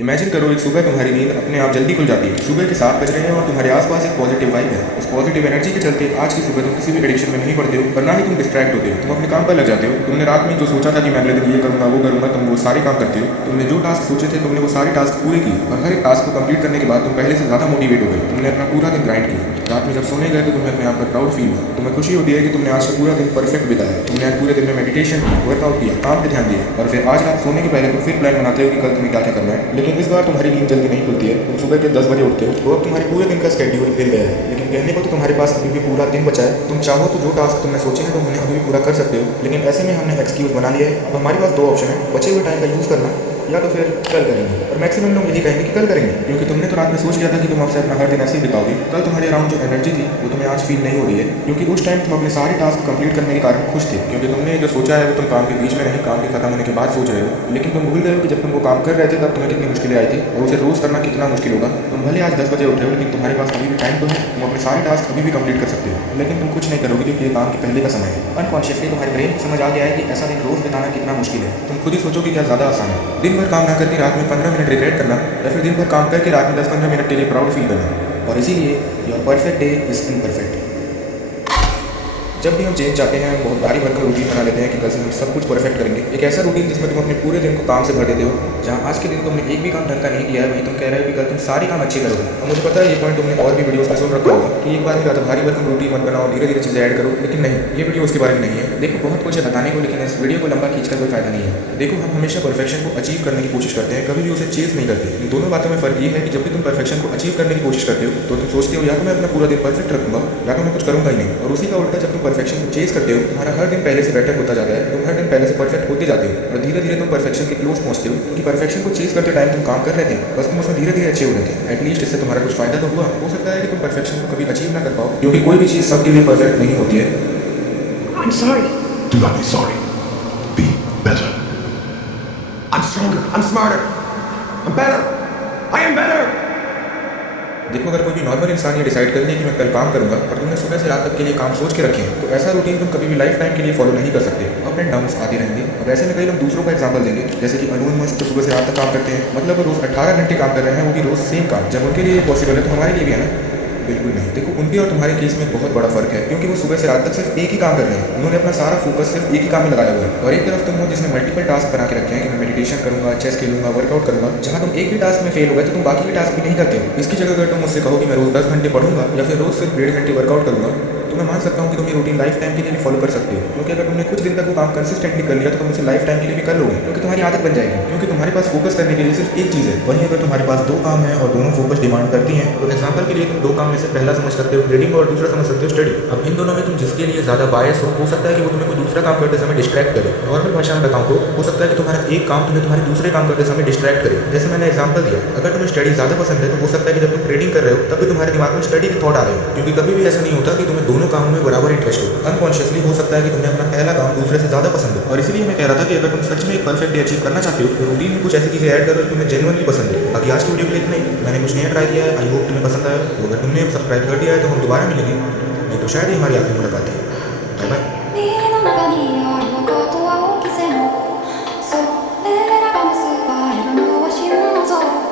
Imagine करो एक सुबह तुम्हारी नींद अपने आप जल्दी खुल जाती है। सुबह के 7 बज रहे हैं और तुम्हारे आसपास एक पॉजिटिव वाइब है। उस पॉजिटिव एनर्जी के चलते आज की सुबह तुम किसी भी एडिक्शन में नहीं पड़ते हो और ना ही तुम डिस्ट्रैक्ट होते हो। तुम अपने काम पर लग जाते हो। तुमने रात में जो सोचा था कि मैं अगले दिन ये करूंगा वो करूंगा, तुम वो सारे काम करते हो। तुमने जो टास्क सोचे थे तुमने वो सारे टास्क पूरे किए और हर एक टास्क को कंप्लीट करने के बाद तुम पहले से ज़्यादा मोटिवेट हो गए। तुमने अपना पूरा दिन ग्राइंड किया। रात में जब सोने गए तो तुम्हें अपने आप पर प्राउड फील हुआ। तुम्हें खुशी होती है कि तुमने आज का पूरा दिन परफेक्ट बिताया। तुमने आज पूरे दिन में मेडिटेशन की, वर्कआउट किया, काम पे ध्यान दिया और फिर आज रात सोने के पहले तुम फिर प्लान बनाते हो कि कल तुम्हें क्या क्या करना है। लेकिन इस बार तुम्हारी नींद जल्दी नहीं खुलती है। तुम सुबह के 10 बजे उठते हो तो अब तुम्हारे पूरे दिन का स्केड्यूल हिल गया है। लेकिन कहने को तो तुम्हारे पास अभी भी पूरा दिन बचा है। तुम चाहो तो जो टास्क तुमने सोचे हैं तुम उन्हें अभी भी पूरा कर सकते हो। लेकिन ऐसे में हमने एक्सक्यूज बना लिया है। अब हमारे पास 2 ऑप्शन है, बचे हुए टाइम का यूज़ करना या तो फिर कल करेंगे। और मैक्सिमम लोग यही कहेंगे कि कल करेंगे, क्योंकि तुमने तो रात में सोच लिया था कि तुम आपसे अपना हर दिन ऐसे ही बिताओगे। कल तुम्हारे अराउंड जो एनर्जी थी वो तुम्हें आज फील नहीं हो रही है, क्योंकि उस टाइम तुम अपने सारे टास्क कंप्लीट करने के कारण खुश थे। क्योंकि तुमने जो सोचा है वो तुम काम के बीच में नहीं, काम के खत्म होने के बाद सोच रहे हो। लेकिन तुम भूल गए हो कि जब तुम वो काम कर रहे थे तब तुम्हें कितनी मुश्किलें आई थी और उसे रोज़ करना कितना मुश्किल होगा। तुम भले आज 10 बजे उठे हो लेकिन तुम्हारे पास अभी भी टाइम तो है। तुम अपने सारे टास्क अभी भी कंप्लीट कर सकते हो, लेकिन तुम कुछ नहीं करोगे क्योंकि ये काम के पहले का समय है। अनकॉन्शियसली तुम्हारे ब्रेन को समझ आ गया है कि ऐसा दिन रोज़ बिताना कितना मुश्किल है। तुम खुद ही सोचो कि क्या ज़्यादा आसान है, दिन भर काम ना करके रात में 15 मिनट रिग्रेट करना या फिर दिन भर काम करके रात में 10-15 मिनट के लिए प्राउड फील करना। और इसीलिए your perfect day is imperfect. जब भी हम चेंज चाहते हैं हम बहुत भारी भरकम रूटीन बना लेते हैं कि कल से हम सब कुछ परफेक्ट करेंगे। एक ऐसा रूटीन जिसमें तुम अपने पूरे दिन को काम से भर देते हो। जहाँ आज के दिन तुमने एक भी काम ढंग का नहीं किया है वहीं तुम कह रहे हो कि कल तुम सारे काम अच्छे करोगे। और मुझे पता है ये पॉइंट तुमने और भी वीडियोस में सुन रखा होगा कि एक बार में ज़्यादा भारी भरकम रूटीन मत बनाओ, धीरे धीरे चीज़ें ऐड करो। लेकिन नहीं, ये वीडियो उसके बारे में नहीं है। देखो बहुत कुछ है बताने को, लेकिन इस वीडियो को लंबा खींचकर कोई फायदा नहीं है। देखो हम हमेशा परफेक्शन को अचीव करने की कोशिश करते हैं, कभी भी उसे चेज नहीं करते। इन दोनों बातों में फ़र्क ये है कि जब भी तुम परफेक्शन को अचीव करने की कोशिश करते हो तो तुम सोचते हो या तो मैं अपना पूरा दिन परफेक्ट रखूंगा या तो मैं कुछ करूंगा ही नहीं। और उसी का उल्टा जब तुम परफेक्शन को चेज करते हो तुम्हारा हर दिन पहले से बेटर होता जाता है। तुम हर दिन पहले से परफेक्ट होते जाते हो और धीरे धीरे तुम परफेक्शन के क्लोज पहुंचते हो। क्योंकि परफेक्शन को चेज करते टाइम तुम काम कर रहे थे, बस तुम उसमें धीरे धीरे अच्छे हो रहे थे। एटलीस्ट इससे तुम्हारा कुछ फायदा तो हुआ। हो सकता है कि तुम परफेक्शन को कभी अचीव ना कर पाओ, क्योंकि कोई भी चीज़ सबके लिए परफेक्ट नहीं होती है। I'm sorry. Do not be sorry. Be better. I'm stronger. I'm smarter. I'm better. I am better. देखो अगर कोई भी नॉर्मल इंसान ये डिसाइड कर ले कि मैं कल काम करूंगा और तुमने सुबह से रात तक के लिए काम सोच के रखे हैं तो ऐसा रूटीन तुम कभी भी लाइफ टाइम के लिए फॉलो नहीं कर सकते। अप एंड डाउन्स आते रहेंगे। अब ऐसे में कई लोग दूसरों का एग्जांपल देंगे, जैसे कि अनून मस्क तो सुबह से रात तक काम करते हैं, मतलब वो रोज़ 18 घंटे काम कर रहे हैं, वो भी रोज़ सेम काम। जब उनके लिए पॉसिबल है तो हमारे लिए भी है ना? बिल्कुल नहीं। देखो उनके और तुम्हारे केस में बहुत बड़ा फर्क है, क्योंकि वो सुबह से रात तक सिर्फ एक ही काम कर रहे हैं। उन्होंने अपना सारा फोकस सिर्फ एक ही काम में लगाया हुआ है। और एक तरफ तुम हो जिसने मल्टीपल टास्क बना के रखे हैं कि मैं मेडिटेशन करूंगा, चेस खेलूंगा, वर्कआउट करूंगा। जहां तुम एक भी टास्क में फेल हो गए तो तुम बाकी के टास्क भी नहीं करते हो। इसकी जगह अगर तुम मुझसे कहो कि मैं रोज़ 10 घंटे पढ़ूंगा या फिर रोज़ सिर्फ 1.5 घंटे वर्कआउट करूंगा तो मैं मान सकता हूँ कि तुम ये रूटीन लाइफ टाइम के लिए भी फॉलो कर सकते हो। क्योंकि अगर तुमने कुछ दिन तक वो काम कंसिस्टेंटली कर लिया तो तुम उसे लाइफ टाइम के लिए भी कर लोगे, क्योंकि तुम्हारी आदत बन जाएगी। क्योंकि तुम्हारे पास फोकस करने के लिए सिर्फ एक चीज़ है। वहीं अगर तुम्हारे पास 2 काम है और दोनों फोकस डिमांड करती हैं तो एग्जाम्पल के लिए तुम 2 काम में से पहला समझ सकते हो रीडिंग और दूसरा समझ सकते हो स्टडी। अब इन दोनों में तुम जिसके लिए ज़्यादा बायस हो सकता है कि वो तुम्हें कोई दूसरा काम करते समय डिस्ट्रैक्ट करे। नॉर्मल भाषा में बताऊँ तो हो सकता है कि तुम्हारा एक काम तुम्हें तुम्हारे दूसरे काम करते समय डिस्ट्रैक्ट करे। जैसे मैंने एग्जाम्पल दिया, अगर तुम्हें स्टडी ज़्यादा पसंद है तो हो सकता है कि जब तुम ट्रेडिंग कर रहे हो तब भी तुम्हारे दिमाग में स्टडी के थॉट आ रहे हो, क्योंकि कभी भी ऐसा नहीं होता कि तुम्हें दोनों कामों में बराबर इंटरेस्ट हो। अनकॉन्शियसली हो सकता है कि तुम्हें अपना पहला काम दूसरे से ज़्यादा पसंद हो। और इसीलिए मैं कह रहा था कि अगर तुम सच में एक परफेक्ट डे अचीव करना चाहते हो तो रूटीन में कुछ ऐसी चीज़ें ऐड करो जो तुम्हें जेन्युइनली पसंद है। बाकी आज की वीडियो के लिए इतना ही। मैंने कुछ नया ट्राई किया है, आई होप तुम्हें पसंद आया। तो अगर तुमने सब्सक्राइब कर दिया है तो हम दोबारा मिलेंगे, नहीं तो शायद ही हमारी आखिरी मुलाकात है। Bye bye.